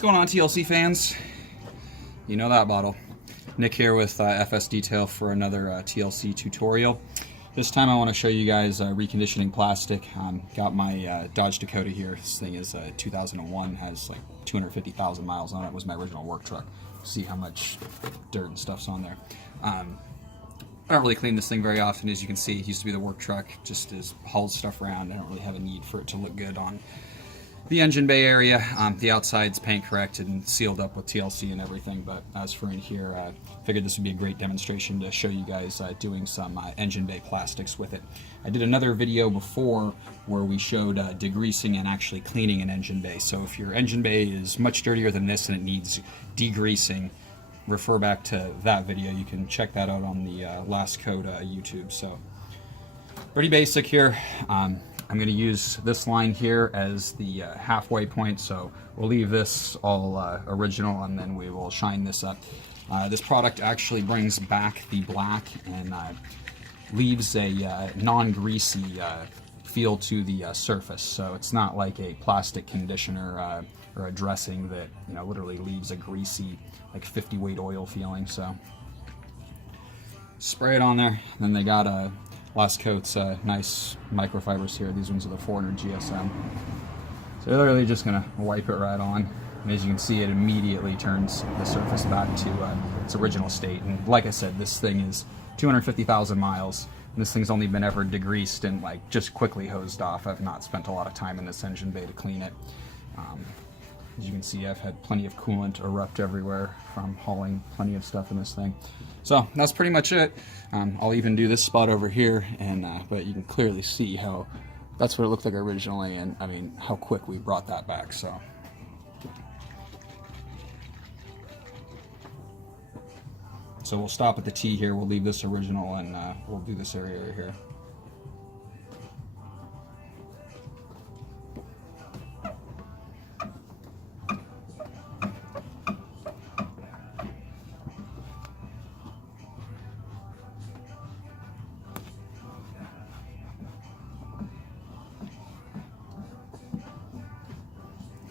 What's going on, TLC fans? You know that bottle. Nick here with FS Detail for another TLC tutorial. This time I want to show you guys reconditioning plastic. Got my Dodge Dakota here. This thing is 2001, has like 250,000 miles on it. It was my original work truck. See how much dirt and stuff's on there. I don't really clean this thing very often. As you can see, it used to be the work truck, just as hauls stuff around. I don't really have a need for it to look good on the engine bay area. The outside's paint corrected and sealed up with TLC and everything, but as for in here, I figured this would be a great demonstration to show you guys doing some engine bay plastics with it. I did another video before where we showed degreasing and actually cleaning an engine bay. So if your engine bay is much dirtier than this and it needs degreasing, refer back to that video. You can check that out on the Last Code YouTube. So pretty basic here. I'm going to use this line here as the halfway point, so we'll leave this all original and then we will shine this up. This product actually brings back the black and leaves a non-greasy feel to the surface, so it's not like a plastic conditioner or a dressing that, you know, literally leaves a greasy, like 50 weight oil feeling. So spray it on there. Then they got a Last Coat's nice microfibers here. These ones are the 400 GSM. So they're really just gonna wipe it right on. And as you can see, it immediately turns the surface back to its original state. And like I said, this thing is 250,000 miles. And this thing's only been ever degreased and like just quickly hosed off. I've not spent a lot of time in this engine bay to clean it. As you can see, I've had plenty of coolant erupt everywhere from hauling plenty of stuff in this thing. So that's pretty much it. I'll even do this spot over here, and but you can clearly see how that's what it looked like originally, and I mean how quick we brought that back. So we'll stop at the T here. We'll leave this original, and we'll do this area right here.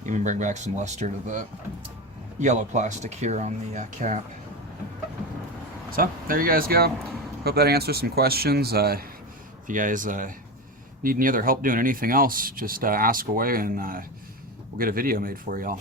Even bring back some luster to the yellow plastic here on the cap. So there you guys go. Hope that answers some questions. If you guys need any other help doing anything else, just ask away, and we'll get a video made for y'all.